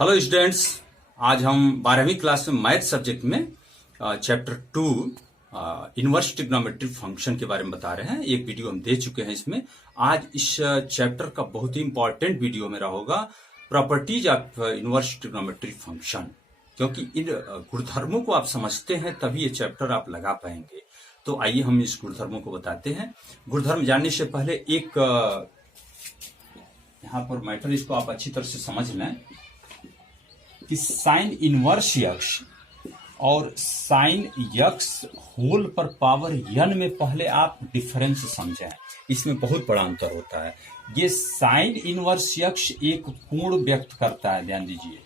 Hello students, आज हम 12वीं क्लास में मैथ सब्जेक्ट में चैप्टर 2 इनवर्स ट्रिग्नोमेट्री फंक्शन के बारे में बता रहे हैं। एक वीडियो हम दे चुके हैं इसमें। आज इस चैप्टर का बहुत ही इंपॉर्टेंट वीडियो मेरा होगा properties of inverse trigonometry function, क्योंकि इन गुणधर्मों को आप समझते हैं तभी ये चैप्टर आप लगा पाएंगे। तो आइए हम इस गुणधर्मों को बताते हैं। गुणधर्म जानने से पहले एक यहाँ पर मैटर, इसको आप अच्छी तरह से समझ लें कि साइन इनवर्स यक्स और साइन यक्स होल पर पावर n में पहले आप डिफरेंस समझें। इसमें बहुत बड़ा अंतर होता है। ये साइन इनवर्स यक्स एक कोण व्यक्त करता है, ध्यान दीजिए।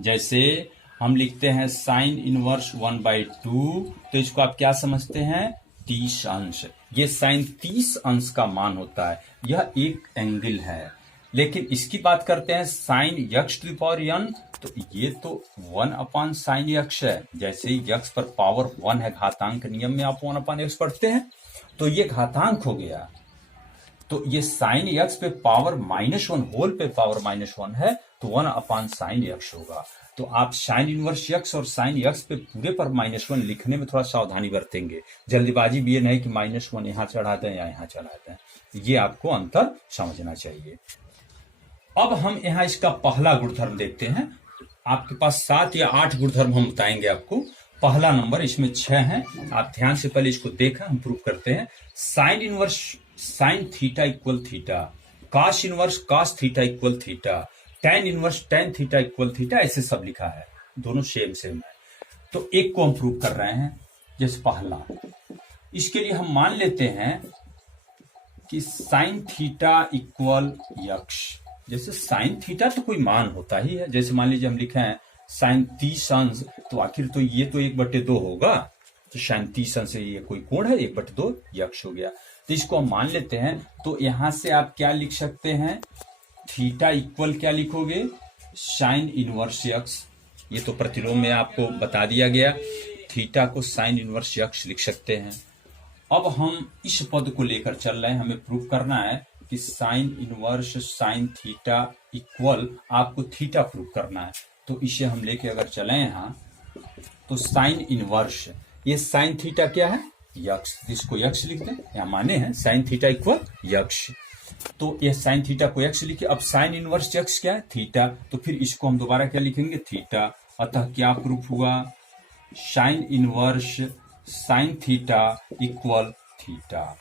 जैसे हम लिखते हैं साइन इनवर्स 1/2, तो इसको आप क्या समझते हैं? 30 अंश। ये साइन 30 अंश का मान होता है। यह एक एंगल है। लेकिन इसकी बात करते हैं sine X to the power n, तो ये तो 1/sin यक्स है। जैसे ही यक्स पर पावर 1 है, घातांक नियम में आप 1/x पढ़ते हैं, तो ये घातांक हो गया। तो ये साइन यक्स पे पावर -1 होल पे पावर -1 है, तो 1/sin यक्स होगा। तो आप साइन इनवर्स यक्स और साइन यक्स पे पूरे पर -1 लिखने में थोड़ा सावधानी बरतेंगे। जल्दीबाजी भी ये नहीं कि -1 यहां चढ़ा दें या यहां चढ़ा दें। ये आपको अंतर समझना चाहिए। अब हम यहां इसका पहला गुणधर्म देखते हैं। आपके पास 7 या 8 गुणधर्म हम बताएंगे आपको। पहला नंबर, इसमें 6 हैं। आप ध्यान से पहले इसको देखें, हम प्रूव करते हैं। Sine inverse sine theta equal theta, cos inverse cos theta equal theta, tan inverse tan theta equal theta, ऐसे सब लिखा है। दोनों सेम सेम है। तो एक को हम प्रूव कर रहे हैं। जैसे पहला, इसके लिए हम मान लेते हैं कि साइन थीटा इक्वल यक्स। जैसे साइन थीटा तो कोई मान होता ही है। जैसे मान लीजिए हम लिखे हैं साइन 30 अंश, तो आखिर तो ये तो 1/2 होगा। तो साइन 30 अंश से ये कोई कोण है, 1/2 यक्स हो गया। तो इसको हम मान लेते हैं। तो यहां से आप क्या लिख सकते हैं? थीटा इक्वल क्या लिखोगे? Sign inverse x. ये तो प्रतिलोम में आपको बता दिया गया। थीटा को साइन इनवर्स यक्स लिख सकते हैं। अब हम इस पद को लेकर चल रहे हैं। हमें प्रूव करना है कि sine inverse sine theta equal, आपको थीटा प्रूव करना है। तो इसे हम लेके अगर चले यहां, तो साइन इनवर्स, ये साइन थीटा क्या है? यक्स। इसको यक्स लिख दें, यहां माने हैं साइन थीटा इक्वल यक्स। तो ये साइन थीटा को यक्स लिखे। अब साइन इनवर्स यक्स क्या है? थीटा। तो फिर इसको हम दोबारा क्या लिखेंगे? थीटा। अतः क्या प्रूफ हुआ? Sine inverse sine theta equal theta.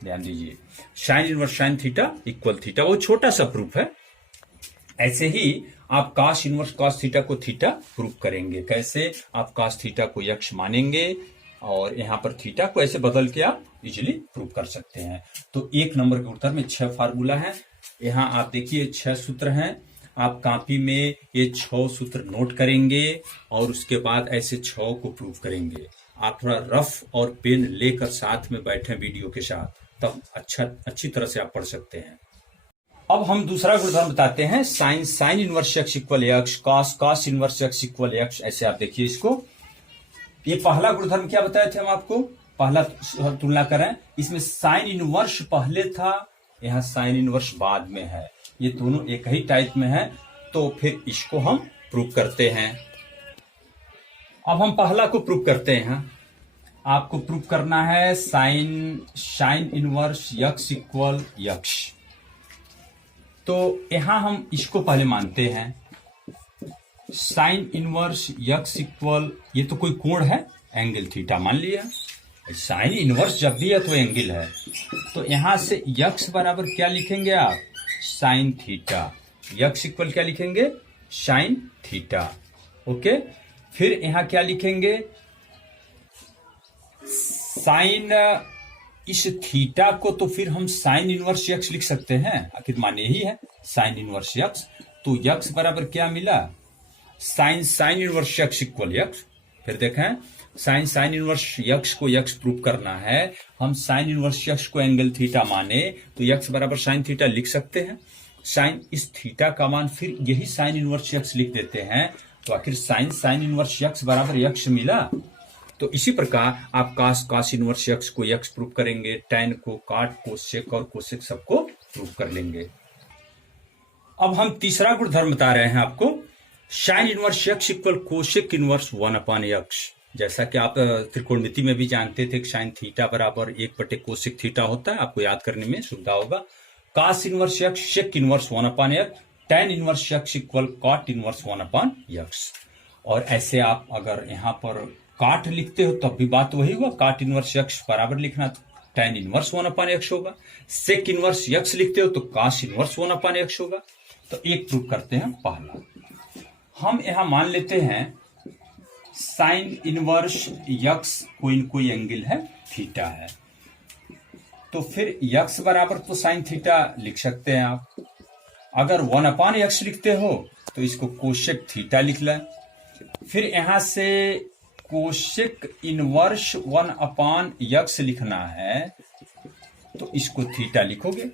ध्यान दीजिए, sine inverse sine theta equal theta, वो छोटा सा प्रूफ है। ऐसे ही आप कॉस इनवर्स कॉस थीटा को थीटा प्रूफ करेंगे। कैसे? आप कॉस थीटा को यक्स मानेंगे और यहां पर थीटा को ऐसे बदल के आप इजीली प्रूफ कर सकते हैं। तो एक नंबर के उत्तर में 6 फार्मूला है। यहां आप देखिए 6 सूत्र हैं। आप कॉपी में ये 6 सूत्र नोट करेंगे और उसके बाद ऐसे 6 को प्रूफ करेंगे। आप थोड़ा रफ और पेन लेकर साथ में बैठे वीडियो के साथ, तब अच्छी तरह से आप पढ़ सकते हैं। अब हम दूसरा गुणधर्म बताते हैं। Sine sine inverse x equal X, cos cos inverse x equal X. ऐसे आप देखिए इसको। ये पहला गुणधर्म क्या बताए थे हम आपको? पहला तुलना करें, इसमें साइन इनवर्स पहले था, यहां साइन इनवर्स बाद में है। ये दोनों एक ही टाइप में है। तो फिर इसको हम प्रूव करते हैं। अब हम पहला को प्रूव करते हैं। आपको प्रूव करना है sine inverse x equal x. तो यहां हम इसको पहले मानते हैं। साइन इनवर्स यक्स इक्वल, ये तो कोई कोण है, एंगल थीटा मान लिया। साइन इनवर्स जब भी है तो एंगल है। तो यहां से यक्स बराबर क्या लिखेंगे आप? Sine theta. यक्स इक्वल क्या लिखेंगे? Sine theta. ओके। फिर यहां क्या लिखेंगे? साइन, इस थीटा को तो फिर हम साइन इनवर्स यक्स लिख सकते हैं, आखिर मान यही है साइन इनवर्स यक्स। तो यक्स बराबर क्या मिला? Sine sine inverse x equal X. फिर देखें, साइन साइन इनवर्स यक्स को यक्स प्रूव करना है। हम साइन इनवर्स यक्स को एंगल थीटा माने, तो यक्स बराबर साइन थीटा लिख सकते हैं। साइन इस थीटा का मान फिर यही साइन इनवर्स यक्स लिख देते हैं। तो आखिर साइन साइन इनवर्स यक्स बराबर यक्स मिला। तो इसी प्रकार आप कॉस कॉस इनवर्स यक्स को यक्स प्रूव करेंगे, टैन को, काट को, सेक और कोसेक सबको प्रूव कर लेंगे। अब हम तीसरा गुणधर्म बता रहे हैं आपको, sign inverse x equal cosec inverse 1/x। जैसा कि आप त्रिकोणमिति में भी जानते थे कि साइन थीटा बराबर 1 कोसेक थीटा होता है, आपको याद करने में सुविधा होगा। Cos inverse x sec inverse 1/x, tan inverse x equal cot inverse 1/x। और ऐसे आप अगर यहाँ पर काट लिखते हो तब भी बात वही होगा, काट इनवर्स यक्स बराबर लिखना तो tan इनवर्स 1/x होगा। सेक इनवर्स यक्स लिखते हो तो कास इनवर्स 1/x होगा। तो एक प्रूफ करते हैं। पहला, हम यहां मान लेते हैं साइन इनवर्स यक्स कोई एंगल है थीटा है, तो फिर यक्स बराबर तो साइन थीटा लिख सकते हैं आप। अगर 1/x लिखते हो तो इसको कोसेक थीटा लिख लें। फिर यहां से कोसेक इनवर्स 1/x लिखना है तो इसको थीटा लिखोगे।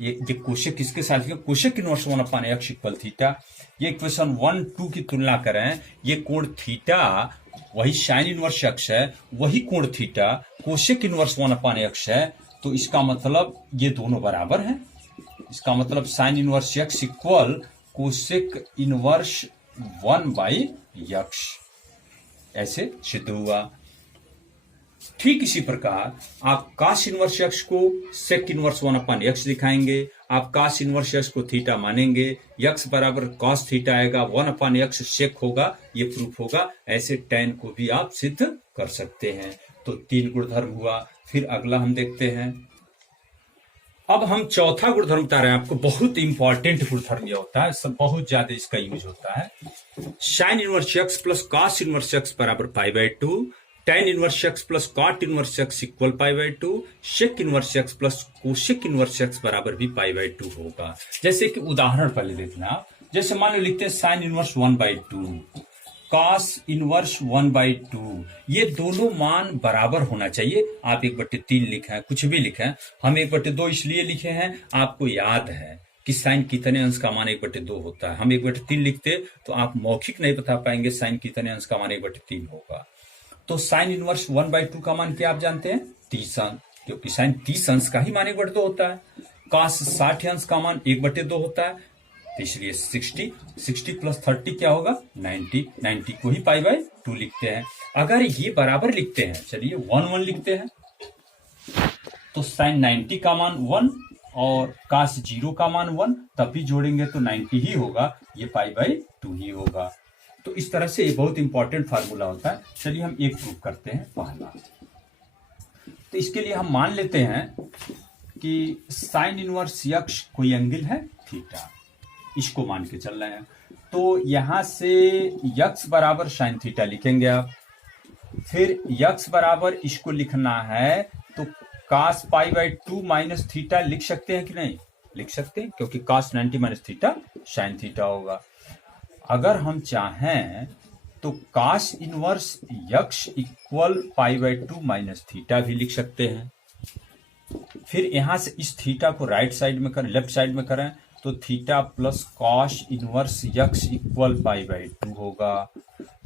ये कोसेक किसके साथ लिखोगे? Cosec inverse 1/x equal theta. ये इक्वेशन 1, 2 की तुलना करें, ये कोण थीटा वही साइन इनवर्स x है, वही कोण थीटा कोसेक इनवर्स 1/x है, तो इसका मतलब ये दोनों बराबर हैं। इसका मतलब sign inverse x equal cosec inverse 1/x ऐसे सिद्ध हुआ। ठीक इसी प्रकार आप कास इनवर्स x को सेक इनवर्स 1/x दिखाएंगे, आप कास इनवर्स x को थीटा मानेंगे, x बराबर कॉस थीटा आएगा, 1/x सेक होगा, ये प्रूफ होगा। ऐसे tan को भी आप सिद्ध कर सकते हैं। तो 3 गुणधर्म हुआ। फिर अगला हम देखते हैं। अब हम चौथा गुणधर्म बता रहे हैं आपको, बहुत इंपॉर्टेंट गुणधर्म ये होता है, सब बहुत ज्यादा इसका यूज होता है। Sine inverse x plus cos inverse x बराबर π/2, tan inverse x plus cot inverse x equal π/2, sec inverse x plus cosec inverse x बराबर भी π/2 होगा। जैसे कि उदाहरण पहले देखना, जैसे मान लो लिखते हैं साइन इनवर्स 1/2, कॉस इनवर्स 1/2, ये दोनों मान बराबर होना चाहिए। आप 1/3 लिखें, कुछ भी लिखें, हम 1/2 इसलिए लिखे हैं, आपको याद है कि साइन कितने अंश का मान 1/2 होता है। हम 1/3 लिखते तो आप मौखिक नहीं बता पाएंगे साइन कितने अंश का मान 1/3 होगा। तो साइन इनवर्स 1/2 का मान क्या आप जानते हैं? 30 अंश, क्योंकि साइन 30 अंश का ही मान 1/2 होता है। कॉस 60 अंश का मान 1/2 होता है, तो इसलिए 60 प्लस 30 क्या होगा? 90 को ही π/2 लिखते हैं। अगर ये बराबर लिखते हैं, चलिए 1 लिखते हैं, तो साइन 90 का मान 1 और कास 0 का मान 1, तब भी जोड़ेंगे तो 90 ही होगा, ये π/2 ही होगा। तो इस तरह से ये बहुत इंपॉर्टेंट फार्मूला होता है। चलिए हम एक प्रूफ करते हैं। पहला, तो इसके लिए हम मान लेते हैं कि साइन इनवर्स यक्स कोई एंगल है थीटा, इसको मान के चल रहे हैं। तो यहां से यक्स बराबर साइन थीटा लिखेंगे आप। फिर यक्स बराबर इसको लिखना है तो कास π/2 माइनस थीटा लिख सकते हैं कि नहीं? लिख सकते हैं, क्योंकि cos 90 minus theta sine theta होगा। अगर हम चाहें तो cos inverse x equal π/2 minus theta भी लिख सकते हैं। फिर यहां से इस थीटा को राइट साइड में करें, लेफ्ट साइड में करें, तो theta plus cos inverse x equal π/2 होगा।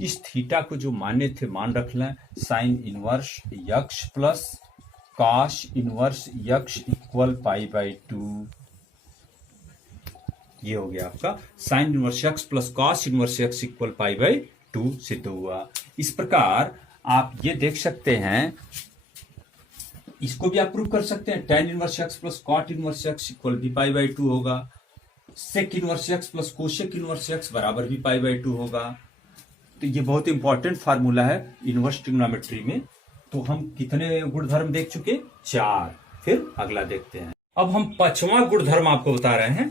इस थीटा को जो माने थे मान रख लें, sine inverse x plus cos inverse x equal π/2, ये हो गया आपका sine inverse x plus cos inverse x equal π/2 सिद्ध हुआ। इस प्रकार आप ये देख सकते हैं, इसको भी आप प्रूव कर सकते हैं, tan inverse x plus cot inverse x equal भी π/2 होगा। Sec inverse x plus cosec inverse X बराबर भी π/2 होगा। तो ये बहुत इंपॉर्टेंट फार्मूला है इनवर्स ट्रिग्नोमेट्री में। तो हम कितने गुणधर्म देख चुके? 4। फिर अगला देखते हैं। अब हम 5वां गुणधर्म आपको बता रहे हैं,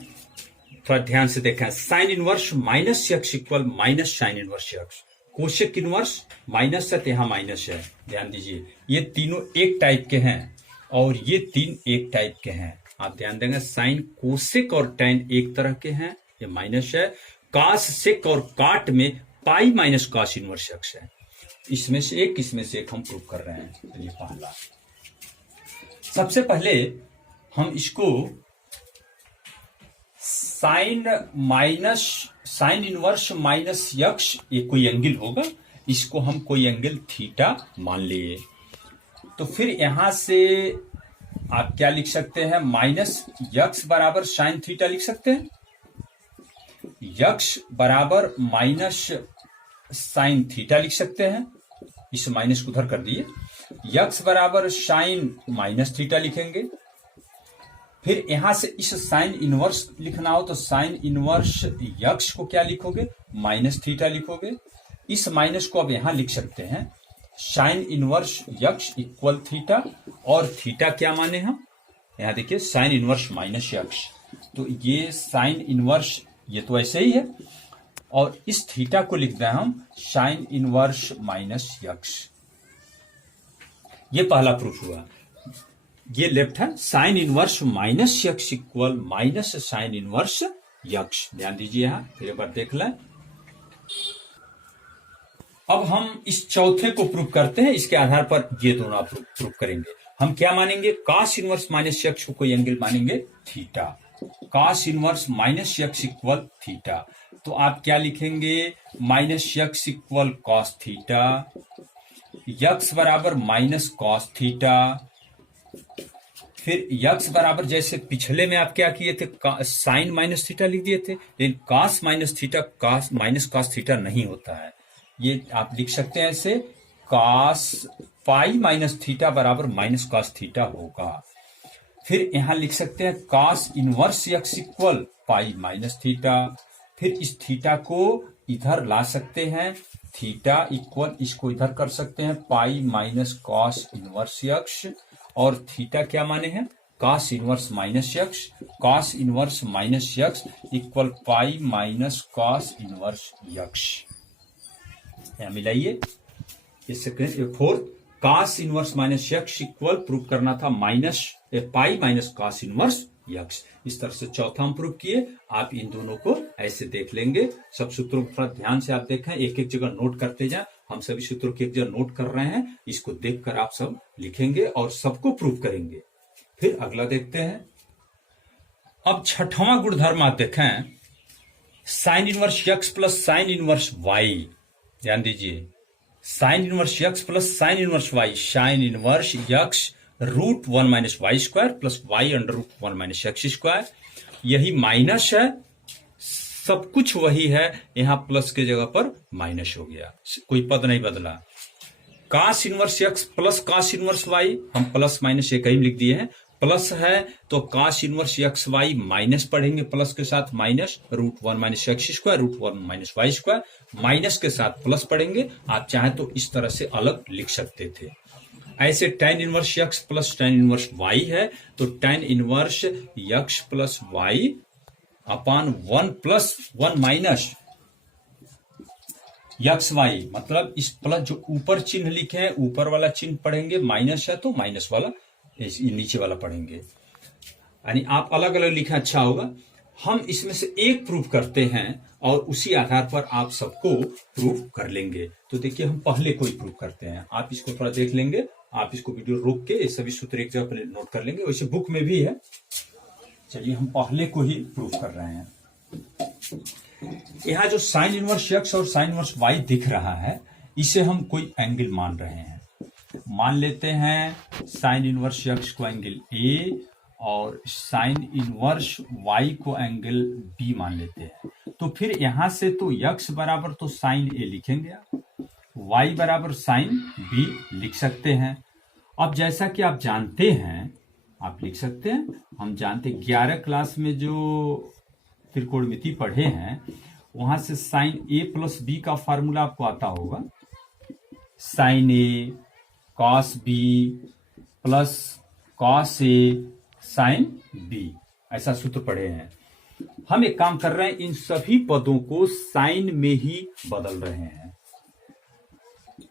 थोड़ा ध्यान से देखें। Sine inverse minus x equal minus sign inverse x, cosec inverse minus है तो यहां माइनस है, ध्यान दीजिए। ये तीनों एक टाइप के हैं और ये 3 एक टाइप के हैं। आप ध्यान देंगे, साइन कोसेक और टैन एक तरह के हैं, ये माइनस है। कास सेक और काट में pi minus cos inverse X है। इसमें से एक हम प्रूव कर रहे हैं। चलिए पहला, सबसे पहले हम इसको साइन इनवर्स माइनस यक्स, ये कोई एंगल होगा, इसको हम कोई एंगल थीटा मान लिए। तो फिर यहां से आप क्या लिख सकते हैं? माइनस यक्स बराबर साइन थीटा लिख सकते हैं। यक्स बराबर माइनस साइन थीटा लिख सकते हैं, इस माइनस को उधर कर दिए, यक्स बराबर साइन माइनस थीटा लिखेंगे। फिर यहां से इस साइन इनवर्स लिखना हो तो साइन इनवर्स यक्स को क्या लिखोगे, माइनस थीटा लिखोगे। इस माइनस को अब यहां लिख सकते हैं, sign inverse x equal theta, और थीटा क्या माने हम, यहां देखिए साइन इनवर्स माइनस यक्स, तो ये साइन इनवर्स ये तो ऐसे ही है, और इस थीटा को लिख दें हम साइन इनवर्स माइनस यक्स। ये पहला प्रूफ हुआ। ये लेफ्ट है, sine inverse minus x equal minus sign inverse x. ध्यान दीजिए यहां, फिर एक बार देख लें। अब हम इस चौथे को प्रूफ करते हैं, इसके आधार पर ये दोनों प्रूफ करेंगे। हम क्या मानेंगे, कॉस इनवर्स माइनस यक्स को कोई एंगल मानेंगे theta, cos inverse minus x equal theta. तो आप क्या लिखेंगे, minus x equal cos theta, x बराबर माइनस कॉस थीटा। फिर यक्स बराबर जैसे पिछले में आप क्या किए थे, साइन माइनस थीटा लिख दिए थे, लेकिन cos minus theta cos minus cos theta नहीं होता है। ये आप लिख सकते हैं ऐसे, कॉस पाई माइनस थीटा बराबर माइनस कॉस थीटा होगा। फिर यहां लिख सकते हैं cos inverse x equal pi minus theta. फिर इस थीटा को इधर ला सकते हैं, थीटा इक्वल इसको इधर कर सकते हैं pi minus cos inverse x, और थीटा क्या माने हैं, cos inverse minus x, cos inverse minus x equal pi minus cos inverse x. यहां मिलाइए, ये सेकंड, ये fourth, cos inverse minus x equal proof करना था minus pi minus cos inverse x. इस तरह से चौथा हम प्रूफ किए। आप इन दोनों को ऐसे देख लेंगे, सब सूत्रों को थोड़ा ध्यान से आप देखें, एक एक जगह नोट करते जाएं। हम सभी सूत्रों की एक जगह नोट कर रहे हैं, इसको देखकर आप सब लिखेंगे और सबको प्रूफ करेंगे। फिर अगला देखते हैं। अब छठवां गुणधर्म आप देखें, sine inverse x plus sine inverse Y. ध्यान दीजिए, sine inverse x plus sine inverse Y, sine inverse X root 1 minus Y square plus Y under root 1 minus x square. यही माइनस है, सब कुछ वही है, यहां प्लस के जगह पर माइनस हो गया, कोई पद नहीं बदला। Cos inverse x plus cos inverse y, हम प्लस माइनस एक ही लिख दिए हैं, प्लस है तो cos inverse x y minus पढ़ेंगे, प्लस के साथ minus root 1 minus x square root 1 minus Y square, minus के साथ प्लस पढ़ेंगे। आप चाहें तो इस तरह से अलग लिख सकते थे। ऐसे tan inverse x plus tan inverse y है, तो tan inverse x plus y upon 1 plus 1 minus x y, मतलब इस प्लस जो ऊपर चिन्ह लिखे हैं, ऊपर वाला चिन्ह पढ़ेंगे, माइनस है तो माइनस वाला नीचे वाला पढ़ेंगे, यानी आप अलग अलग लिखें अच्छा होगा। हम इसमें से एक प्रूफ करते हैं और उसी आधार पर आप सबको प्रूफ कर लेंगे। तो देखिए, हम पहले को ही प्रूफ करते हैं, आप इसको थोड़ा देख लेंगे, आप इसको वीडियो रोक के ये सभी सूत्र एक जगह पर नोट कर लेंगे, वैसे बुक में भी है। चलिए, हम पहले को ही प्रूफ कर रहे हैं। यहाँ जो साइन इनवर्स एक्स और साइन इनवर्स वाई दिख रहा है, इसे हम कोई एंगल मान रहे हैं। मान लेते हैं साइन इनवर्स एक्स को एंगल ए और साइन इनवर्स वाई को एंगल बी मान लेते हैं। तो फिर यहां से तो एक्स बराबर तो साइन ए लिखेंगे, वाई बराबर साइन बी लिख सकते हैं। अब जैसा कि आप जानते हैं, आप लिख सकते हैं, हम जानते 11 क्लास में जो त्रिकोणमिति पढ़े हैं, वहां से साइन ए प्लस बी का फार्मूला आपको आता होगा, sign A cos B plus cos A sine B, ऐसा सूत्र पढ़े हैं। हम एक काम कर रहे हैं, इन सभी पदों को साइन में ही बदल रहे हैं।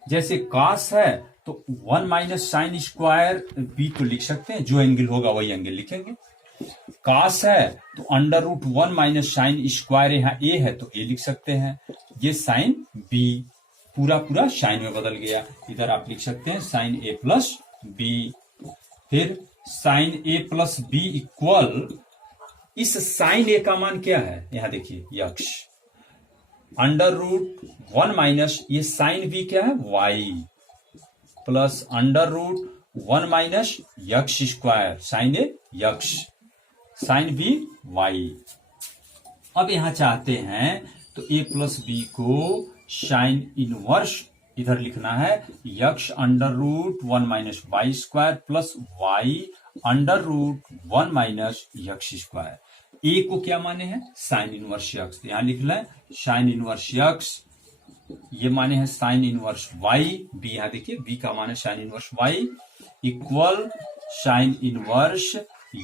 जैसे कॉस है तो 1 माइनस साइन स्क्वायर बी तो लिख सकते हैं, जो एंगल होगा वही एंगल लिखेंगे। कॉस है तो under root 1 minus sine square, यहां ए है तो ए लिख सकते हैं। ये साइन बी पूरा पूरा साइन में बदल गया, इधर आप लिख सकते हैं साइन ए प्लस बी। फिर sine a plus b equal, इस साइन ए का मान क्या है, यहां देखिए यक्स, अंडर रूट 1 माइनस ये साइन बी क्या है y, plus under root 1 minus x square, sine a x, sine b y. अब यहां चाहते हैं तो a प्लस बी को साइन इनवर्स इधर लिखना है x under root 1 minus Y square plus Y under root 1 minus x square. A को क्या माने हैं साइन इनवर्स यक्स, यहां लिख लें साइन इनवर्स यक्स, ये माने हैं साइन इनवर्स वाई, बी यहां देखिए बी का माने sine inverse y equal sine inverse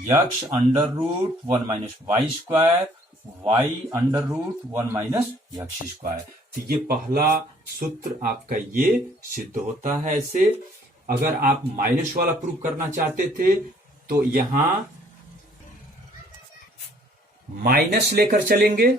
x under root 1 minus Y square y under root 1 minus x square. तो ये पहला सूत्र आपका ये सिद्ध होता है। ऐसे अगर आप माइनस वाला प्रूव करना चाहते थे तो यहां माइनस लेकर चलेंगे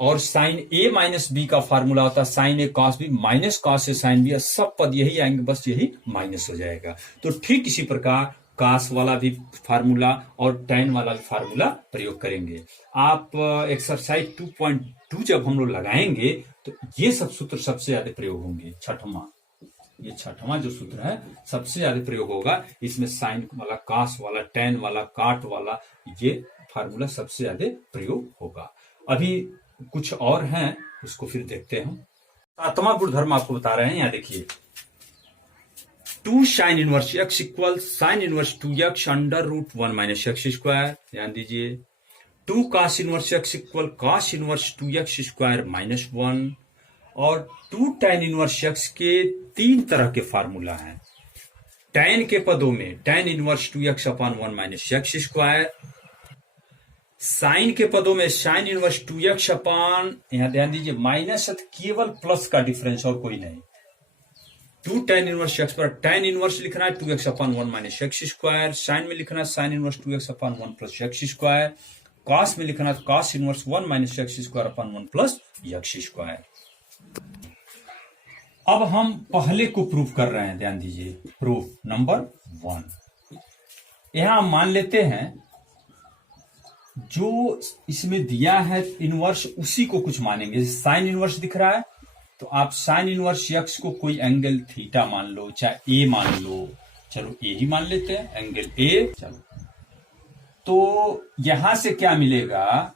और साइन ए माइनस बी का फार्मूला होता है sign A cos B minus cos A sine B, सब पद यही आएंगे, बस यही माइनस हो जाएगा। तो ठीक इसी प्रकार कास वाला भी फार्मूला और टैन वाला भी फार्मूला प्रयोग करेंगे। आप एक्सरसाइज 2.2 जब हम लोग लगाएंगे तो ये सब सूत्र सबसे ज्यादा प्रयोग होंगे। ये छठवां जो सूत्र है सबसे ज्यादा प्रयोग होगा, इसमें साइन वाला कास वाला टैन वाला काट वाला ये फार्मूला सबसे ज्यादा प्रयोग होगा। अभी कुछ और हैं उसको फिर देखते हैं। सातवां गुणधर्म आपको बता रहे हैं, यहां देखिए 2 sine inverse x equal sine inverse 2x under root 1 minus x square. ध्यान दीजिए 2 cos inverse x equal cos inverse 2x square minus 1 और 2 टैन इनवर्स एक्स के 3 तरह के फार्मूला हैं। टैन के पदों में tan inverse 2x upon 1 minus x square, sine के पदों में साइन इनवर्स 2x अपॉन, यहां ध्यान दीजिए माइनस केवल प्लस का डिफरेंस और कोई नहीं। 2 टैन इनवर्स एक्स पर टैन इनवर्स लिखना है 2x upon 1 minus x square, sine में लिखना है sine inverse 2x upon 1 plus x square, cos में लिखना है cos inverse 1 minus x square upon 1 plus x square. अब हम पहले को प्रूफ कर रहे हैं, ध्यान दीजिए प्रूफ नंबर 1। यहां हम मान लेते हैं जो इसमें दिया है इनवर्स उसी को कुछ मानेंगे। साइन इनवर्स दिख रहा है तो आप साइन इनवर्स यक्स को कोई एंगल थीटा मान लो, चाहे ए मान लो, चलो ए ही मान लेते हैं एंगल ए। चलो तो यहां से क्या मिलेगा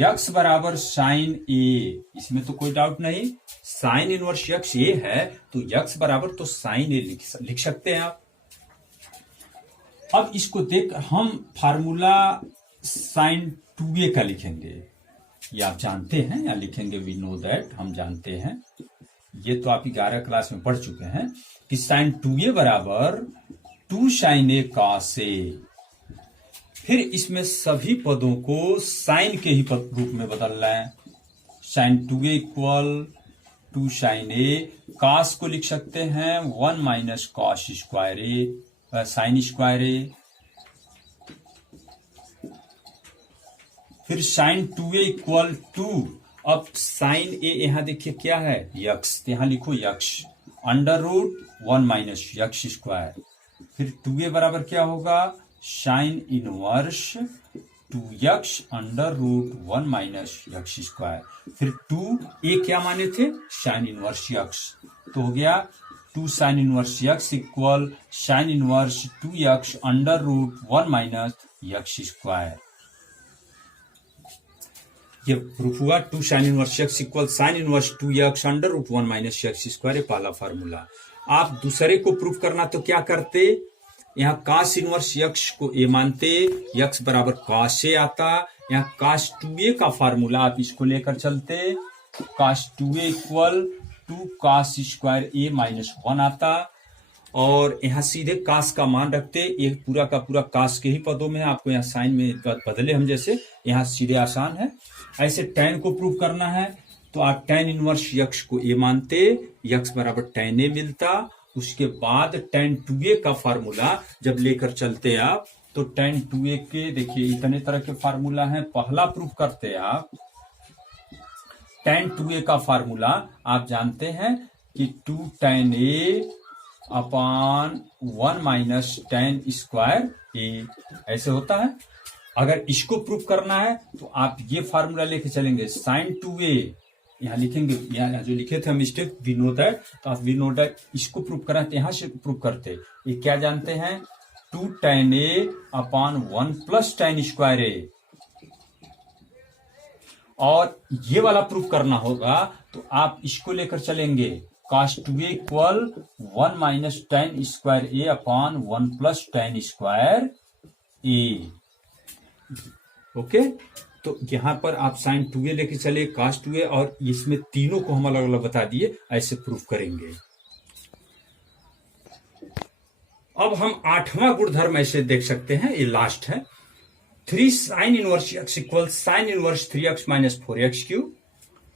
यक्स बराबर साइन ए, इसमें तो कोई डाउट नहीं, साइन इनवर्स यक्स ए है तो यक्स बराबर तो साइन ए लिख सकते हैं आप। अब इसको देख हम फार्मूला साइन 2a का लिखेंगे, ये आप जानते हैं, या लिखेंगे वी नो दैट, हम जानते हैं, ये तो आप 11 क्लास में पढ़ चुके हैं कि साइन 2a बराबर 2 साइन ए कॉस ए। फिर इसमें सभी पदों को साइन के ही पद रूप में बदल रहे हैं। साइन 2a इक्वल 2 साइन ए, कॉस को लिख सकते हैं 1 माइनस कॉस स्क्वायर ए साइन स्क्वायर ए। फिर साइन 2a इक्वल 2, अब साइन ए यहां देखिए क्या है यक्स, यहां लिखो x under root 1 minus x square. फिर 2a बराबर क्या होगा sine inverse 2x under root 1 minus x square. फिर 2a क्या माने थे साइन इनवर्स यक्स, तो हो गया 2 sine inverse x equal sine inverse 2x under root 1 minus x square. ये प्रूफ हुआ 2 sine inverse x equal sine inverse 2x under root 1 minus x square, ये पहला फार्मूला। आप दूसरे को प्रूफ करना तो क्या करते, यहाँ कॉस इनवर्स एक्स को ए मानते, एक्स बराबर कॉस ए आता, यहाँ कॉस 2a का फार्मूला आप इसको लेकर चलते, cos 2a equal 2 cos square a minus 1 आता, और यहाँ सीधे कास का मान रखते, एक पूरा का पूरा कास के ही पदों में है, आपको यहाँ साइन में बदले हम जैसे, यहाँ सीधे आसान है। ऐसे टैन को प्रूव करना है तो आप टैन इनवर्स यक्स को ए मानते, यक्स बराबर टैन ए मिलता, उसके बाद टैन 2a का फार्मूला जब लेकर चलते आप तो टैन 2a के देखिए इतने तरह के फार्मूला हैं। पहला प्रूफ करते आप टैन 2a का फार्मूला आप जानते हैं कि 2 tan A upon 1 minus tan square ए, ऐसे होता है। अगर इसको प्रूफ करना है तो आप ये फार्मूला लेके चलेंगे साइन 2a, यहाँ लिखेंगे, यहाँ जो लिखे थे हम स्टेप वी नो दैट, तो आप वी नो दैट इसको प्रूफ करा तो यहां से प्रूफ करते, ये क्या जानते हैं 2 tan A upon 1 plus tan square ए, और ये वाला प्रूफ करना होगा तो आप इसको लेकर चलेंगे cos 2a equal 1 minus tan square a upon 1 plus tan square a. Okay, तो यहां पर आप sin 2a लेके चले, cos 2a, और इसमें तीनों को हम अलग अलग बता दिए, ऐसे प्रूफ करेंगे। अब हम 8वां गुणधर्म ऐसे देख सकते हैं, ये लास्ट है। 3 sin inverse x equal sin inverse 3x minus 4x cube.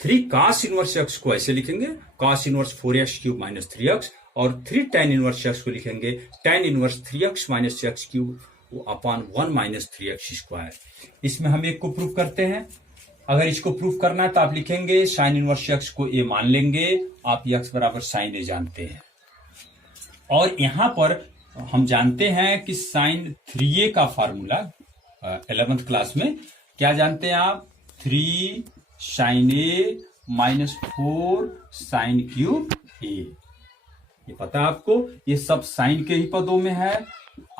3 cos inverse x को ऐसे लिखेंगे cos inverse 4x cube minus 3x, और 3 tan इनवर्स x को लिखेंगे tan inverse 3x minus x cube upon 1 minus 3x square. इसमें हम एक को प्रूफ करते हैं। अगर इसको प्रूफ करना है तो आप लिखेंगे sin इनवर्स x को a मान लेंगे, आप x बराबर sin a जानते हैं। और यहां पर हम जानते हैं कि sin 3a का फॉर्मूला 11th क्लास में क्या जानते हैं आप, 3 sin a minus 4 sin cube a, ये पता है आपको। ये सब साइन के ही पदों में है,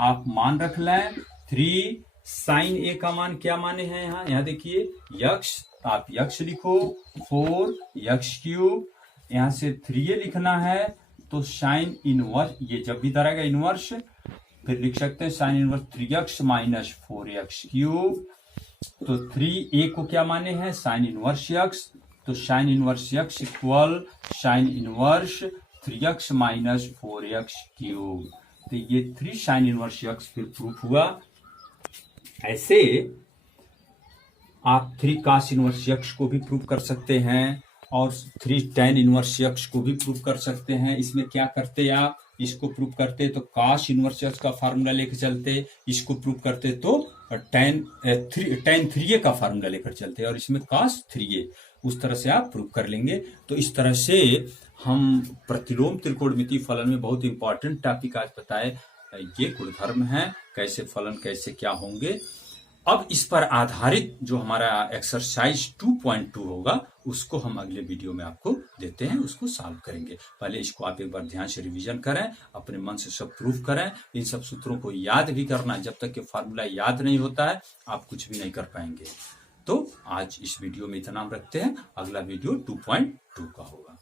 आप मान रख लें। 3 sin a का मान क्या माने हैं यहाँ देखिए यक्स, आप यक्स लिखो, 4 यक्स क्यूब, यहां से 3a लिखना है तो साइन इनवर्स, ये जब भी तरह इनवर्स, फिर लिख सकते हैं sine inverse 3x minus 4x cube. तो 3a को क्या माने हैं, साइन इनवर्स x, तो sign inverse x equal sine inverse 3x minus 4x cube. तो ये 3 साइन इनवर्स x फिर प्रूफ हुआ। ऐसे आप 3 cos इनवर्स x को भी प्रूफ कर सकते हैं, और 3 tan इनवर्स x को भी प्रूफ कर सकते हैं। इसमें क्या करते आप, इसको प्रूफ करते तो cos इनवर्स x का फार्मूला लेकर चलते, इसको प्रूफ करते तो tan 3a का फार्मूला लेकर चलते, और इसमें cos 3a, उस तरह से आप प्रूफ कर लेंगे। तो इस तरह से हम प्रतिलोम त्रिकोणमितीय फलन में बहुत इंपॉर्टेंट टॉपिक आज बताए, ये गुणधर्म है, कैसे फलन कैसे क्या होंगे। अब इस पर आधारित जो हमारा एक्सरसाइज 2.2 होगा उसको हम अगले वीडियो में आपको देते हैं, उसको सॉल्व करेंगे। पहले इसको आप एक बार ध्यान से रिवीजन करें, अपने मन से सब प्रूफ करें, इन सब सूत्रों को याद भी करना, जब तक कि फार्मूला याद नहीं होता है आप कुछ भी नहीं कर पाएंगे। तो आज इस वीडियो में इतना हम रखते हैं, अगला वीडियो 2.2 का होगा।